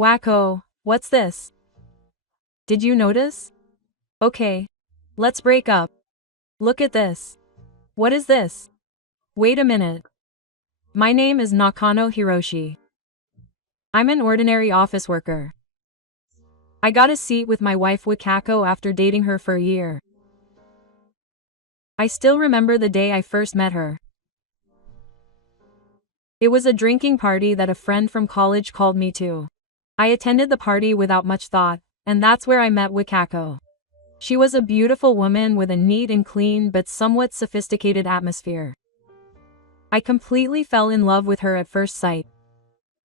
Wacko, what's this? Did you notice? Okay. Let's break up. Look at this. What is this? Wait a minute. My name is Nakano Hiroshi. I'm an ordinary office worker. I got a seat with my wife Wakako after dating her for a year. I still remember the day I first met her. It was a drinking party that a friend from college called me to. I attended the party without much thought, and that's where I met Wakako. She was a beautiful woman with a neat and clean but somewhat sophisticated atmosphere. I completely fell in love with her at first sight.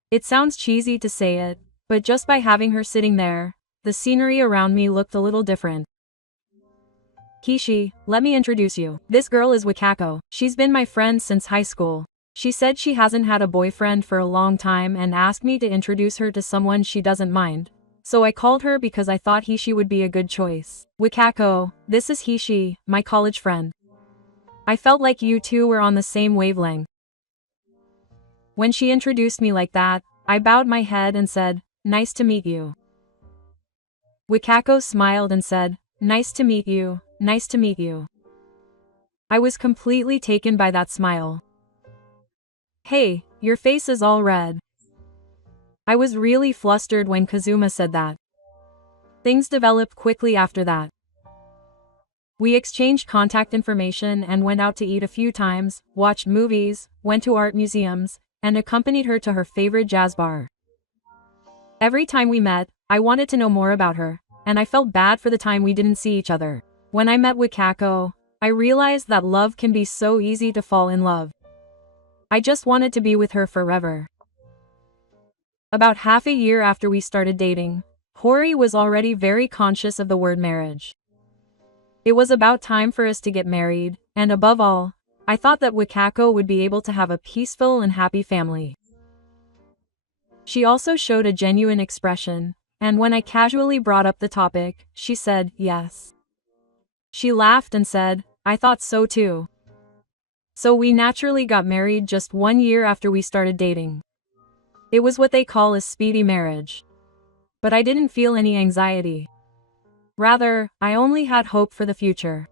It sounds cheesy to say it, but just by having her sitting there, the scenery around me looked a little different. Kishi, let me introduce you. This girl is Wakako. She's been my friend since high school. She said she hasn't had a boyfriend for a long time and asked me to introduce her to someone she doesn't mind. So I called her because I thought Hishi would be a good choice. Wakako, this is Hishi, my college friend. I felt like you two were on the same wavelength. When she introduced me like that, I bowed my head and said, "Nice to meet you." Wakako smiled and said, "Nice to meet you, nice to meet you." I was completely taken by that smile. Hey, your face is all red. I was really flustered when Kazuma said that. Things developed quickly after that. We exchanged contact information and went out to eat a few times, watched movies, went to art museums, and accompanied her to her favorite jazz bar. Every time we met, I wanted to know more about her, and I felt bad for the time we didn't see each other. When I met Wakako, I realized that love can be so easy to fall in love. I just wanted to be with her forever. About half a year after we started dating, Hori was already very conscious of the word marriage. It was about time for us to get married, and above all, I thought that Wakako would be able to have a peaceful and happy family. She also showed a genuine expression, and when I casually brought up the topic, she said, yes. She laughed and said, I thought so too. So we naturally got married just 1 year after we started dating. It was what they call a speedy marriage. But I didn't feel any anxiety. Rather, I only had hope for the future.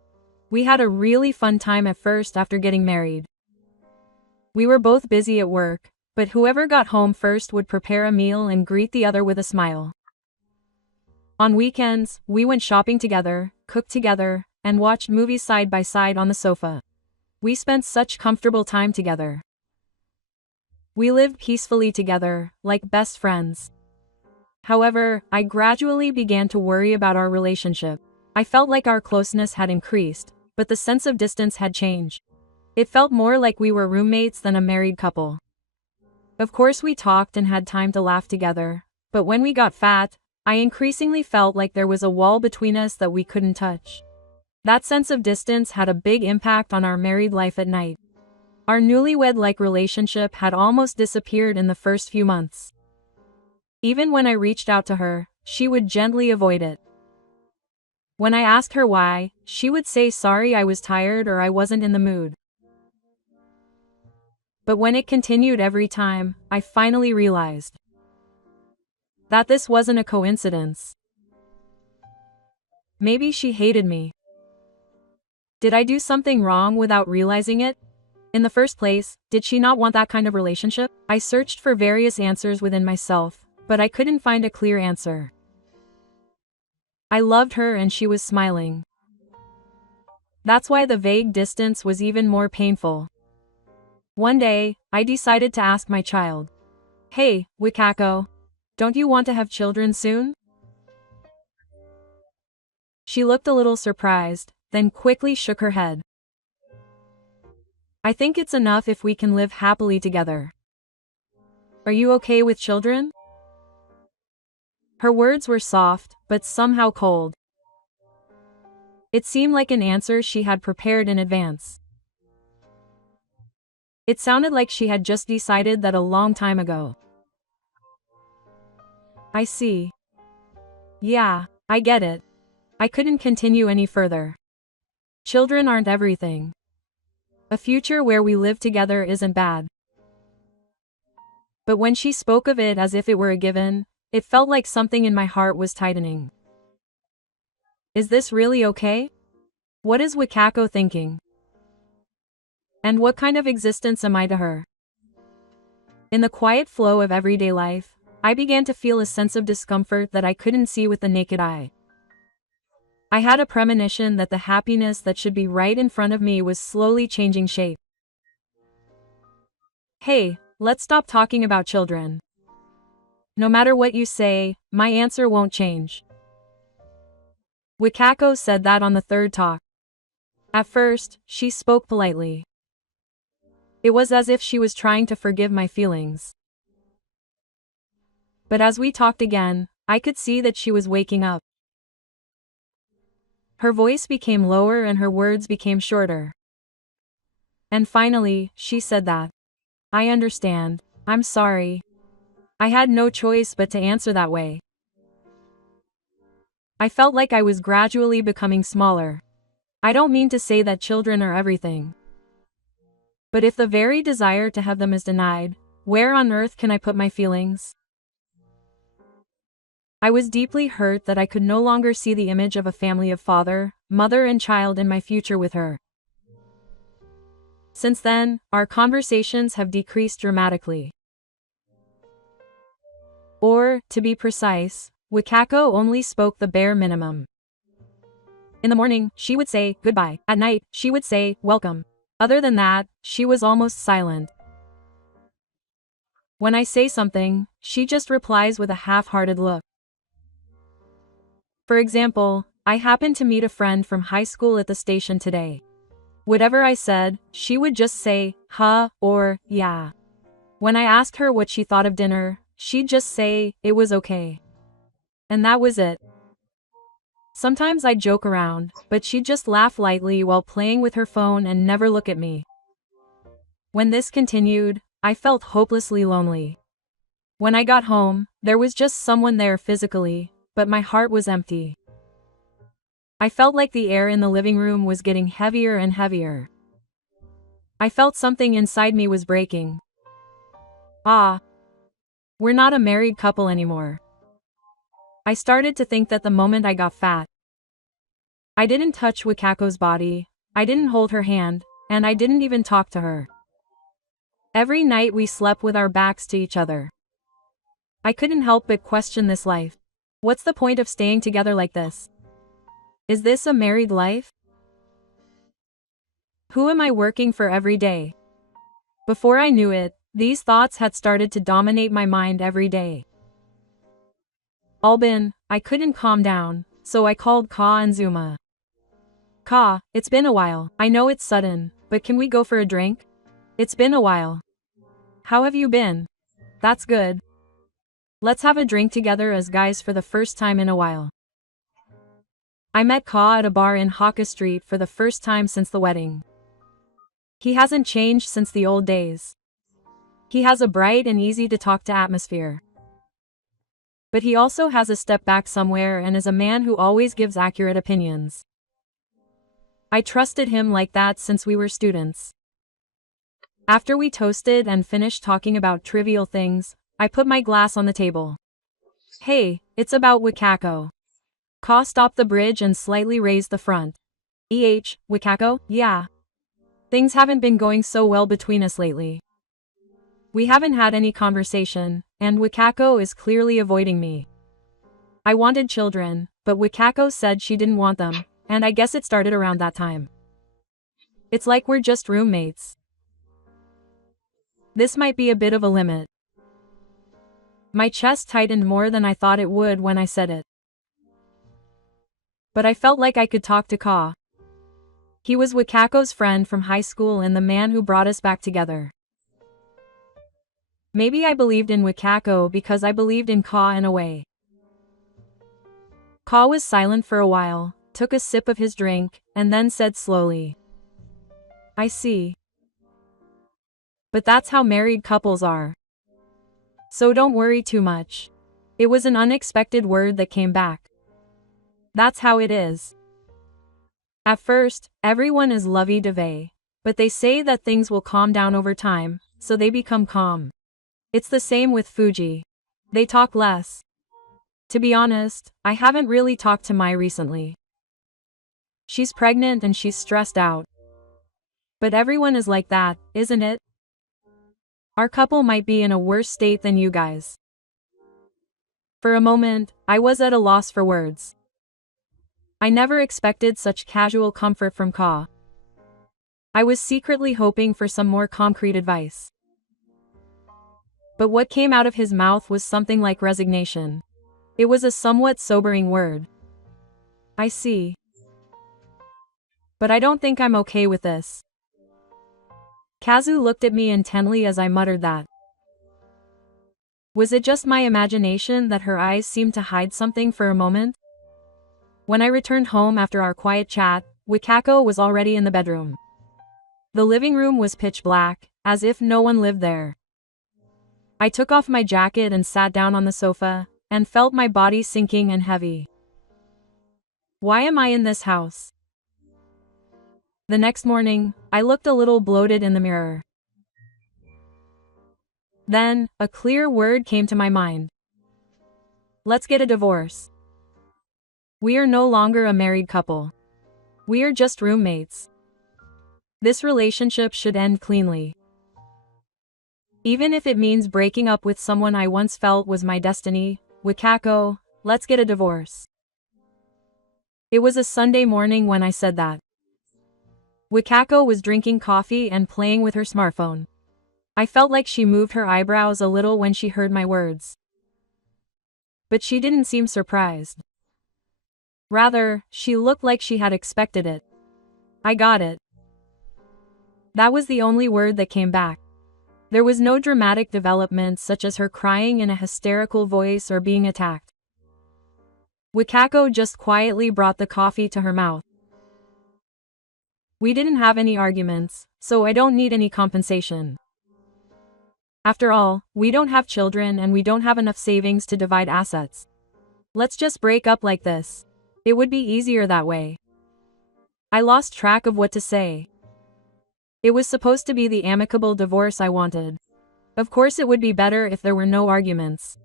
We had a really fun time at first after getting married. We were both busy at work, but whoever got home first would prepare a meal and greet the other with a smile. On weekends, we went shopping together, cooked together, and watched movies side by side on the sofa. We spent such comfortable time together. We lived peacefully together, like best friends. However, I gradually began to worry about our relationship. I felt like our closeness had increased, but the sense of distance had changed. It felt more like we were roommates than a married couple. Of course we talked and had time to laugh together, but when we got fat, I increasingly felt like there was a wall between us that we couldn't touch. That sense of distance had a big impact on our married life at night. Our newlywed-like relationship had almost disappeared in the first few months. Even when I reached out to her, she would gently avoid it. When I asked her why, she would say sorry I was tired or I wasn't in the mood. But when it continued every time, I finally realized that this wasn't a coincidence. Maybe she hated me. Did I do something wrong without realizing it? In the first place, did she not want that kind of relationship? I searched for various answers within myself, but I couldn't find a clear answer. I loved her and she was smiling. That's why the vague distance was even more painful. One day, I decided to ask my child, "Hey, Wakako, don't you want to have children soon?" She looked a little surprised, then quickly shook her head. "I think it's enough if we can live happily together. Are you okay with children?" Her words were soft, but somehow cold. It seemed like an answer she had prepared in advance. It sounded like she had just decided that a long time ago. I see. Yeah, I get it. I couldn't continue any further. Children aren't everything. A future where we live together isn't bad. But when she spoke of it as if it were a given, it felt like something in my heart was tightening. Is this really okay? What is Wakako thinking? And what kind of existence am I to her? In the quiet flow of everyday life, I began to feel a sense of discomfort that I couldn't see with the naked eye. I had a premonition that the happiness that should be right in front of me was slowly changing shape. Hey, let's stop talking about children. No matter what you say, my answer won't change. Wakako said that on the third talk. At first, she spoke politely. It was as if she was trying to forgive my feelings. But as we talked again, I could see that she was waking up. Her voice became lower and her words became shorter. And finally, she said that. I understand. I'm sorry. I had no choice but to answer that way. I felt like I was gradually becoming smaller. I don't mean to say that children are everything. But if the very desire to have them is denied, where on earth can I put my feelings? I was deeply hurt that I could no longer see the image of a family of father, mother and child in my future with her. Since then, our conversations have decreased dramatically. Or, to be precise, Wakako only spoke the bare minimum. In the morning, she would say, goodbye. At night, she would say, welcome. Other than that, she was almost silent. When I say something, she just replies with a half-hearted look. For example, I happened to meet a friend from high school at the station today. Whatever I said, she would just say, huh, or, yeah. When I asked her what she thought of dinner, she'd just say, it was okay. And that was it. Sometimes I'd joke around, but she'd just laugh lightly while playing with her phone and never look at me. When this continued, I felt hopelessly lonely. When I got home, there was just someone there physically, but my heart was empty. I felt like the air in the living room was getting heavier and heavier. I felt something inside me was breaking. We're not a married couple anymore. I started to think that the moment I got fat. I didn't touch Wakako's body, I didn't hold her hand, and I didn't even talk to her. Every night we slept with our backs to each other. I couldn't help but question this life. What's the point of staying together like this? Is this a married life? Who am I working for every day? Before I knew it, these thoughts had started to dominate my mind every day. Albin, I couldn't calm down, so I called Ka and Zuma. Ka, it's been a while. I know it's sudden, but can we go for a drink? It's been a while. How have you been? That's good. Let's have a drink together as guys for the first time in a while. I met Ka at a bar in Hakka Street for the first time since the wedding. He hasn't changed since the old days. He has a bright and easy-to-talk-to atmosphere. But he also has a step back somewhere and is a man who always gives accurate opinions. I trusted him like that since we were students. After we toasted and finished talking about trivial things, I put my glass on the table. Hey, it's about Wakako. Ka stopped the bridge and slightly raised the front. Wakako, yeah. Things haven't been going so well between us lately. We haven't had any conversation, and Wakako is clearly avoiding me. I wanted children, but Wakako said she didn't want them, and I guess it started around that time. It's like we're just roommates. This might be a bit of a limit. My chest tightened more than I thought it would when I said it. But I felt like I could talk to Ka. He was Wakako's friend from high school and the man who brought us back together. Maybe I believed in Wakako because I believed in Ka in a way. Ka was silent for a while, took a sip of his drink, and then said slowly, I see. But that's how married couples are. So don't worry too much. It was an unexpected word that came back. That's how it is. At first, everyone is lovey-dovey, but they say that things will calm down over time, so they become calm. It's the same with Fuji. They talk less. To be honest, I haven't really talked to Mai recently. She's pregnant and she's stressed out. But everyone is like that, isn't it? Our couple might be in a worse state than you guys. For a moment, I was at a loss for words. I never expected such casual comfort from Ka. I was secretly hoping for some more concrete advice. But what came out of his mouth was something like resignation. It was a somewhat sobering word. I see. But I don't think I'm okay with this. Kazu looked at me intently as I muttered that. Was it just my imagination that her eyes seemed to hide something for a moment? When I returned home after our quiet chat, Wakako was already in the bedroom. The living room was pitch black, as if no one lived there. I took off my jacket and sat down on the sofa, and felt my body sinking and heavy. Why am I in this house? The next morning, I looked a little bloated in the mirror. Then, a clear word came to my mind. Let's get a divorce. We are no longer a married couple. We are just roommates. This relationship should end cleanly. Even if it means breaking up with someone I once felt was my destiny, Wakako, let's get a divorce. It was a Sunday morning when I said that. Wakako was drinking coffee and playing with her smartphone. I felt like she moved her eyebrows a little when she heard my words. But she didn't seem surprised. Rather, she looked like she had expected it. I got it. That was the only word that came back. There was no dramatic development such as her crying in a hysterical voice or being attacked. Wakako just quietly brought the coffee to her mouth. We didn't have any arguments, so I don't need any compensation. After all, we don't have children and we don't have enough savings to divide assets. Let's just break up like this. It would be easier that way. I lost track of what to say. It was supposed to be the amicable divorce I wanted. Of course it would be better if there were no arguments.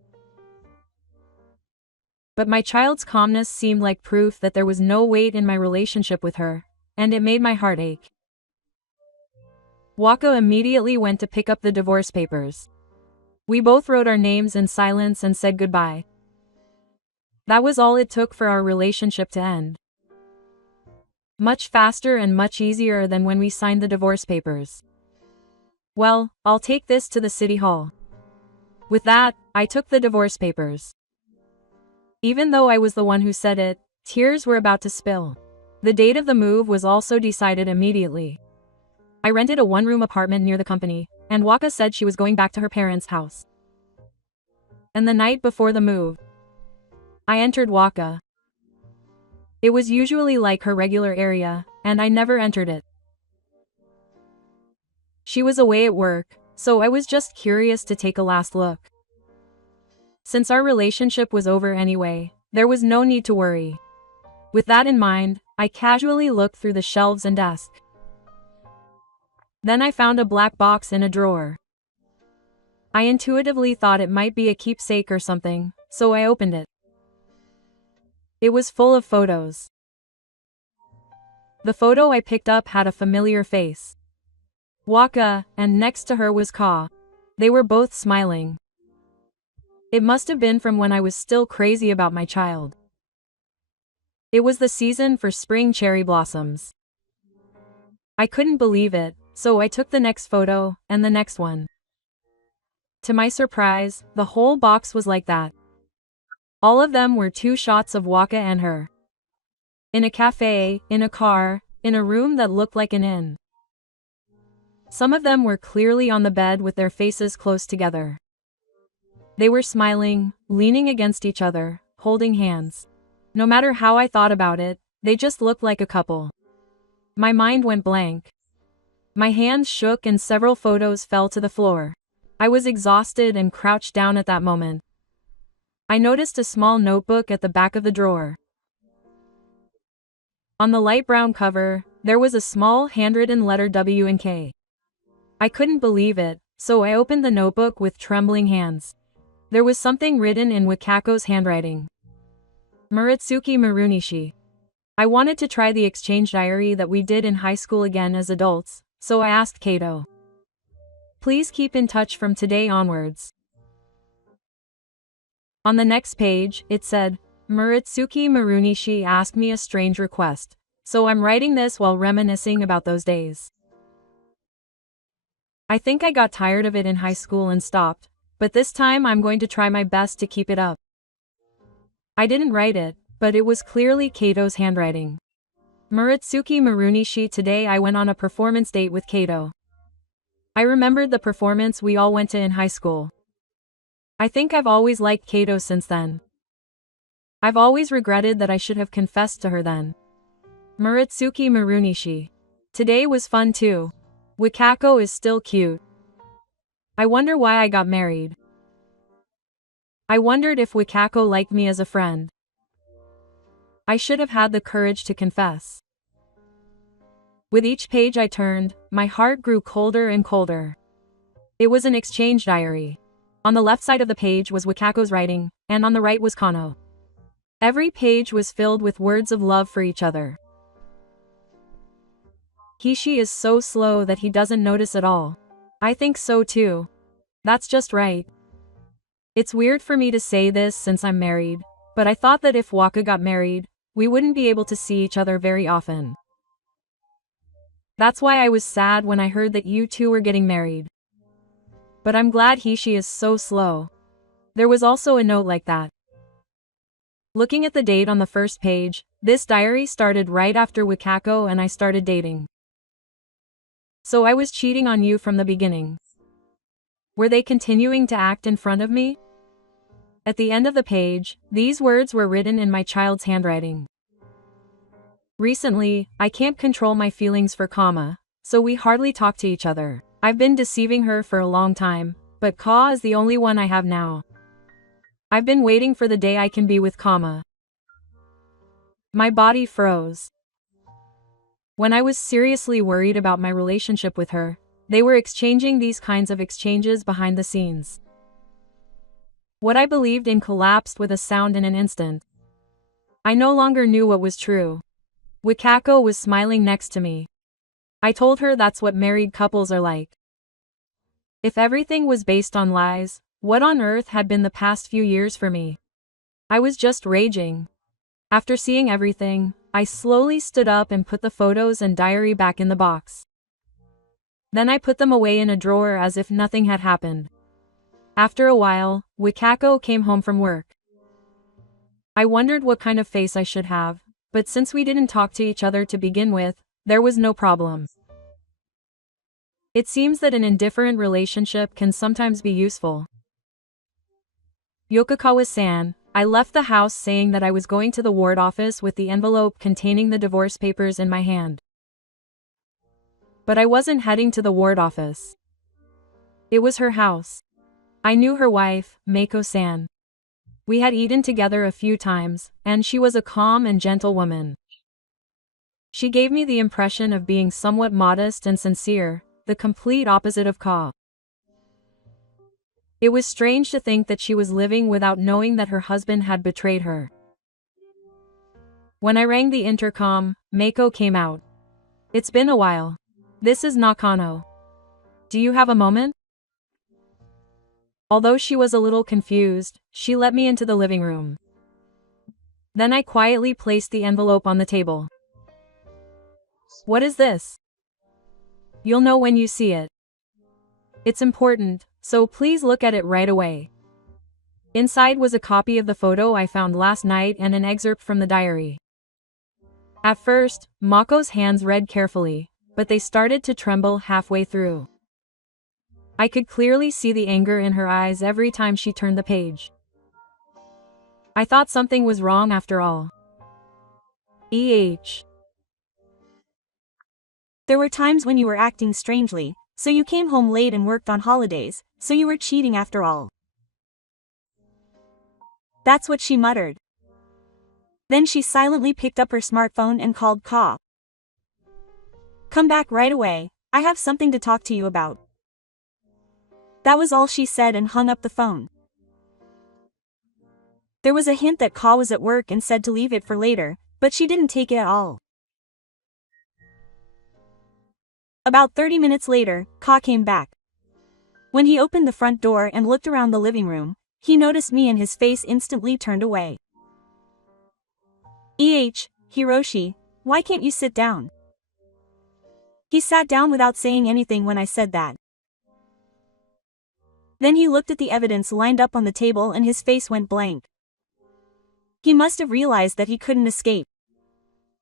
But my child's calmness seemed like proof that there was no weight in my relationship with her, and it made my heart ache. Waka immediately went to pick up the divorce papers. We both wrote our names in silence and said goodbye. That was all it took for our relationship to end. Much faster and much easier than when we signed the divorce papers. Well, I'll take this to the city hall. With that, I took the divorce papers. Even though I was the one who said it, tears were about to spill. The date of the move was also decided immediately. I rented a one-room apartment near the company, and Waka said she was going back to her parents' house. And the night before the move, I entered Waka. It was usually like her regular area, and I never entered it. She was away at work, so I was just curious to take a last look. Since our relationship was over anyway, there was no need to worry. With that in mind, I casually looked through the shelves and desk. Then I found a black box in a drawer. I intuitively thought it might be a keepsake or something, so I opened it. It was full of photos. The photo I picked up had a familiar face. Waka, and next to her was Ka. They were both smiling. It must have been from when I was still crazy about my child. It was the season for spring cherry blossoms. I couldn't believe it, so I took the next photo, and the next one. To my surprise, the whole box was like that. All of them were 2 shots of Waka and her. In a cafe, in a car, in a room that looked like an inn. Some of them were clearly on the bed with their faces close together. They were smiling, leaning against each other, holding hands. No matter how I thought about it, they just looked like a couple. My mind went blank. My hands shook and several photos fell to the floor. I was exhausted and crouched down at that moment. I noticed a small notebook at the back of the drawer. On the light brown cover, there was a small handwritten letter W and K. I couldn't believe it, so I opened the notebook with trembling hands. There was something written in Wakako's handwriting. Muratsuki Marunishi. I wanted to try the exchange diary that we did in high school again as adults, so I asked Kato. Please keep in touch from today onwards. On the next page, it said, Muratsuki Marunishi asked me a strange request, so I'm writing this while reminiscing about those days. I think I got tired of it in high school and stopped, but this time I'm going to try my best to keep it up. I didn't write it, but it was clearly Kato's handwriting. Muratsuki Marunishi. Today I went on a performance date with Kato. I remembered the performance we all went to in high school. I think I've always liked Kato since then. I've always regretted that I should have confessed to her then. Muratsuki Marunishi. Today was fun too. Wakako is still cute. I wonder why I got married. I wondered if Wakako liked me as a friend. I should have had the courage to confess. With each page I turned, my heart grew colder and colder. It was an exchange diary. On the left side of the page was Wakako's writing, and on the right was Kano. Every page was filled with words of love for each other. Hishi is so slow that he doesn't notice at all. I think so too. That's just right. It's weird for me to say this since I'm married, but I thought that if Waka got married, we wouldn't be able to see each other very often. That's why I was sad when I heard that you two were getting married. But I'm glad Hishi is so slow. There was also a note like that. Looking at the date on the first page, this diary started right after Wakako and I started dating. So I was cheating on you from the beginning. Were they continuing to act in front of me? At the end of the page, these words were written in my child's handwriting. Recently, I can't control my feelings for Kama, so we hardly talk to each other. I've been deceiving her for a long time, but Ka is the only one I have now. I've been waiting for the day I can be with Kama. My body froze. When I was seriously worried about my relationship with her, they were exchanging these kinds of exchanges behind the scenes. What I believed in collapsed with a sound in an instant. I no longer knew what was true. Wakako was smiling next to me. I told her that's what married couples are like. If everything was based on lies, what on earth had been the past few years for me? I was just raging. After seeing everything, I slowly stood up and put the photos and diary back in the box. Then I put them away in a drawer as if nothing had happened. After a while, Wakako came home from work. I wondered what kind of face I should have, but since we didn't talk to each other to begin with, there was no problem. It seems that an indifferent relationship can sometimes be useful. Yokokawa-san, I left the house saying that I was going to the ward office with the envelope containing the divorce papers in my hand. But I wasn't heading to the ward office. It was her house. I knew her wife, Meiko-san. We had eaten together a few times, and she was a calm and gentle woman. She gave me the impression of being somewhat modest and sincere, the complete opposite of Ka. It was strange to think that she was living without knowing that her husband had betrayed her. When I rang the intercom, Meiko came out. It's been a while. This is Nakano. Do you have a moment? Although she was a little confused, she let me into the living room. Then I quietly placed the envelope on the table. What is this? You'll know when you see it. It's important, so please look at it right away. Inside was a copy of the photo I found last night and an excerpt from the diary. At first, Mako's hands read carefully, but they started to tremble halfway through. I could clearly see the anger in her eyes every time she turned the page. I thought something was wrong after all. There were times when you were acting strangely, so you came home late and worked on holidays, so you were cheating after all. That's what she muttered. Then she silently picked up her smartphone and called Ka. Come back right away, I have something to talk to you about. That was all she said and hung up the phone. There was a hint that Ka was at work and said to leave it for later, but she didn't take it at all. About 30 minutes later, Ka came back. When he opened the front door and looked around the living room, he noticed me and his face instantly turned away. Hiroshi, why can't you sit down? He sat down without saying anything when I said that. Then he looked at the evidence lined up on the table and his face went blank. He must have realized that he couldn't escape.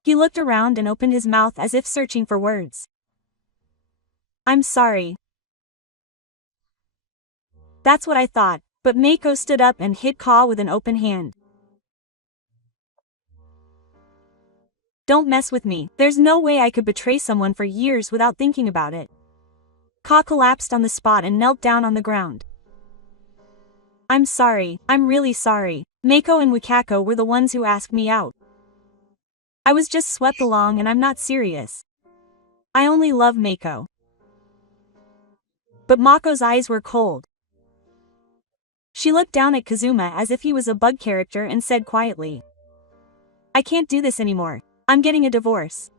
He looked around and opened his mouth as if searching for words. I'm sorry. That's what I thought, but Meiko stood up and hit Ka with an open hand. Don't mess with me. There's no way I could betray someone for years without thinking about it. Ka collapsed on the spot and knelt down on the ground. I'm sorry, I'm really sorry. Meiko and Wakako were the ones who asked me out. I was just swept along and I'm not serious. I only love Meiko. But Mako's eyes were cold. She looked down at Kazuma as if he was a bug character and said quietly, I can't do this anymore. I'm getting a divorce.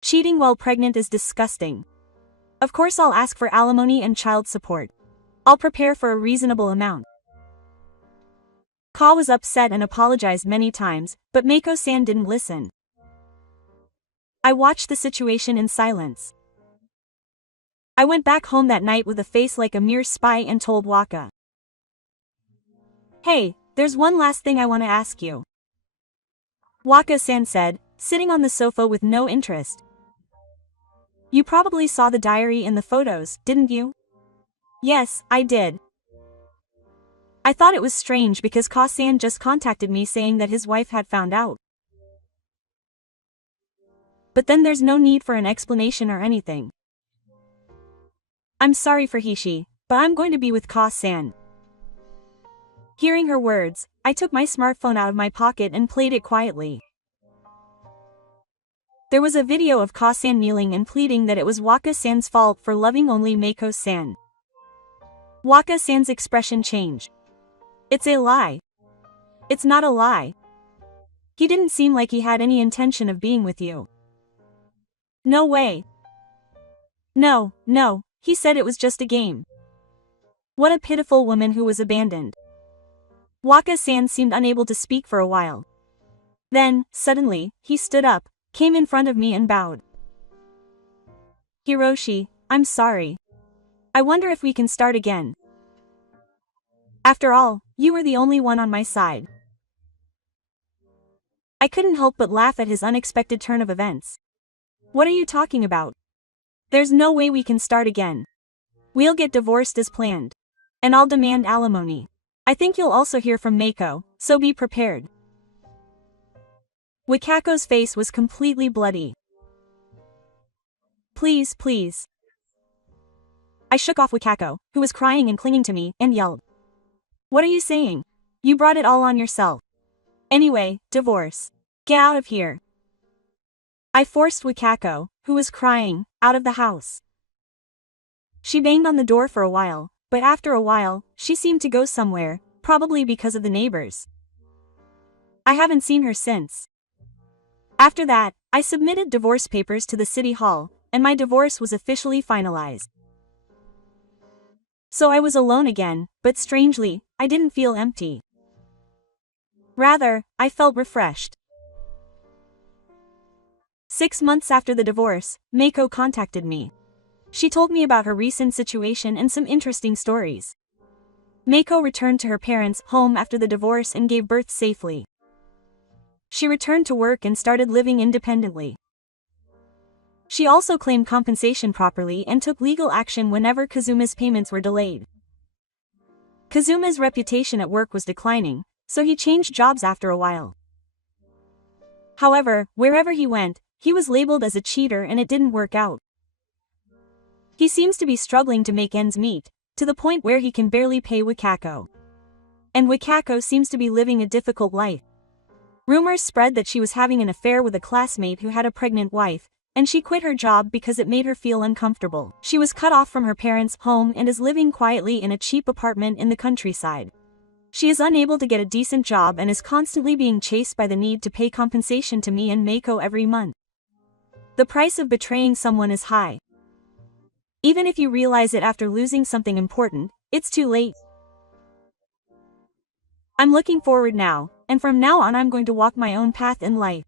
Cheating while pregnant is disgusting. Of course I'll ask for alimony and child support. I'll prepare for a reasonable amount. Ka was upset and apologized many times, but Meiko-san didn't listen. I watched the situation in silence. I went back home that night with a face like a mere spy and told Waka. Hey, there's one last thing I want to ask you. Waka-san said, sitting on the sofa with no interest. You probably saw the diary and the photos, didn't you? Yes, I did. I thought it was strange because Ka-san just contacted me saying that his wife had found out. But then there's no need for an explanation or anything. I'm sorry for Hishi, but I'm going to be with Ka-san. Hearing her words, I took my smartphone out of my pocket and played it quietly. There was a video of Ka-san kneeling and pleading that it was Waka-san's fault for loving only Meiko-san. Waka-san's expression changed. It's a lie. It's not a lie. He didn't seem like he had any intention of being with you. No way. No, he said it was just a game. What a pitiful woman who was abandoned. Waka-san seemed unable to speak for a while. Then, suddenly, he stood up, came in front of me and bowed. Hiroshi, I'm sorry. I wonder if we can start again. After all, you were the only one on my side. I couldn't help but laugh at his unexpected turn of events. What are you talking about? There's no way we can start again. We'll get divorced as planned. And I'll demand alimony. I think you'll also hear from Meiko, so be prepared. Wakako's face was completely bloody. Please. I shook off Wakako, who was crying and clinging to me, and yelled. What are you saying? You brought it all on yourself. Anyway, divorce. Get out of here. I forced Wakako, who was crying, out of the house. She banged on the door for a while, but after a while, she seemed to go somewhere, probably because of the neighbors. I haven't seen her since. After that, I submitted divorce papers to the city hall, and my divorce was officially finalized. So I was alone again, but strangely, I didn't feel empty. Rather, I felt refreshed. 6 months after the divorce, Meiko contacted me. She told me about her recent situation and some interesting stories. Meiko returned to her parents' home after the divorce and gave birth safely. She returned to work and started living independently. She also claimed compensation properly and took legal action whenever Kazuma's payments were delayed. Kazuma's reputation at work was declining, so he changed jobs after a while. However, wherever he went, he was labeled as a cheater and it didn't work out. He seems to be struggling to make ends meet, to the point where he can barely pay Wakako. And Wakako seems to be living a difficult life. Rumors spread that she was having an affair with a classmate who had a pregnant wife, and she quit her job because it made her feel uncomfortable. She was cut off from her parents' home and is living quietly in a cheap apartment in the countryside. She is unable to get a decent job and is constantly being chased by the need to pay compensation to me and Meiko every month. The price of betraying someone is high. Even if you realize it after losing something important, it's too late. I'm looking forward now, and from now on I'm going to walk my own path in life.